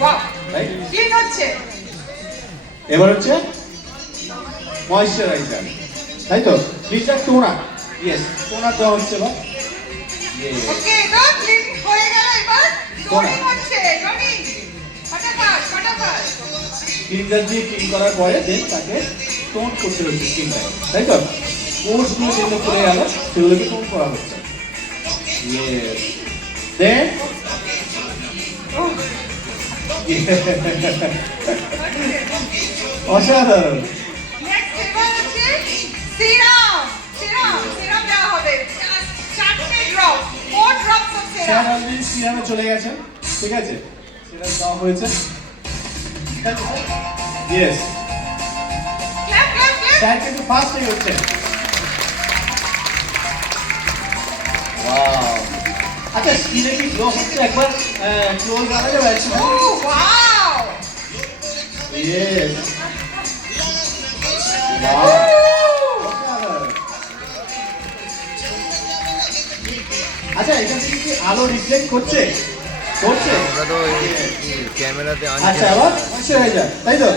Wow right clean হচ্ছে এবার হচ্ছে ময়শ্চারাইজার তাই তো ক্লিনজার টোনার ইয়েস টোনার দেওয়া হচ্ছে বা ওকে তো ক্লিন হয়ে গেল এবার Toner. টোনিং হচ্ছে টোনিং ফটাফট ফটাফট ক্লিনজার দিয়ে ক্লিন করার পরে দেন তাকে টোন করতে হচ্ছে স্কিনটাকে তাই তো কোর্সগুলো যেগুলো পড়ে গেল সেগুলোকে টোন করা হচ্ছে ইয়েস দেন অসাধারণ নেক্সট এবার হচ্ছে সিরাম সিরাম সিরাম দেওয়া হবে 4টে drop 4 drops of sir serum already সিরামে চলে গেছেন ঠিক আছে সিরাম দেওয়া হয়েছে yes clap clap clap sir কিন্তু ফার্স্ট হচ্ছে ওয়াও আচ্ছা স্কিনে কি গ্লো হচ্ছে একবার ক্লোজ করা যাবে ও ওয়াও ইয়েস আচ্ছা এটা কি আলো রিফ্লেক্ট করছে করছে আমরা তো ক্যামেরাতে আচ্ছা আবার ময়শ্চারাইজার তাই তো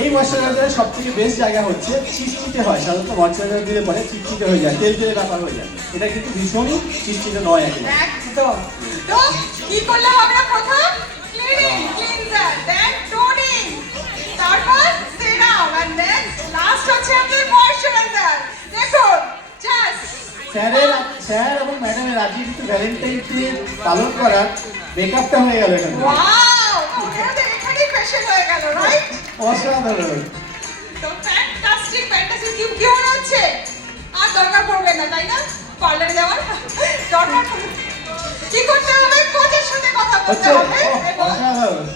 এই ময়শ্চারাইজারের সব থেকে বেস্ট জায়গা হচ্ছে চিটচিটে হয় সাধারণত ময়শ্চারাইজার দিলে পরে চিটচিটে হয়ে যায় তেল তেলের ব্যাপার হয়ে যায় এটা কিন্তু ভীষণই চিটচিটে নয় একেবারে একদম তো কি করলাম আমরা প্রথম ক্লিনিং ক্লিনজার দেন টোনিং তারপর সিরাম এন্ড দেন লাস্ট হচ্ছে আমাদের ময়শ্চারাইজার দেখুন জাস্ট স্যার এবং ম্যাডামের আজকে কিন্তু ভ্যালেন্টাইন ডে পালন করার মেকআপটা হয়ে গেল এখানে ওয়াও ওনাদের এখানেই ফ্যাশন হয়ে গেল রাইট অসাধারণ তো ফ্যান্টাস্টিক ফ্যান্টাস্টিক কি মনে হচ্ছে আর দরকার পড়বে না তাই না পার্লারে যাওয়ার দরকার পড়বে কি করতে হবে কোচের সাথে কথা বলতে হচ্ছে হবে এবং অসাধারণ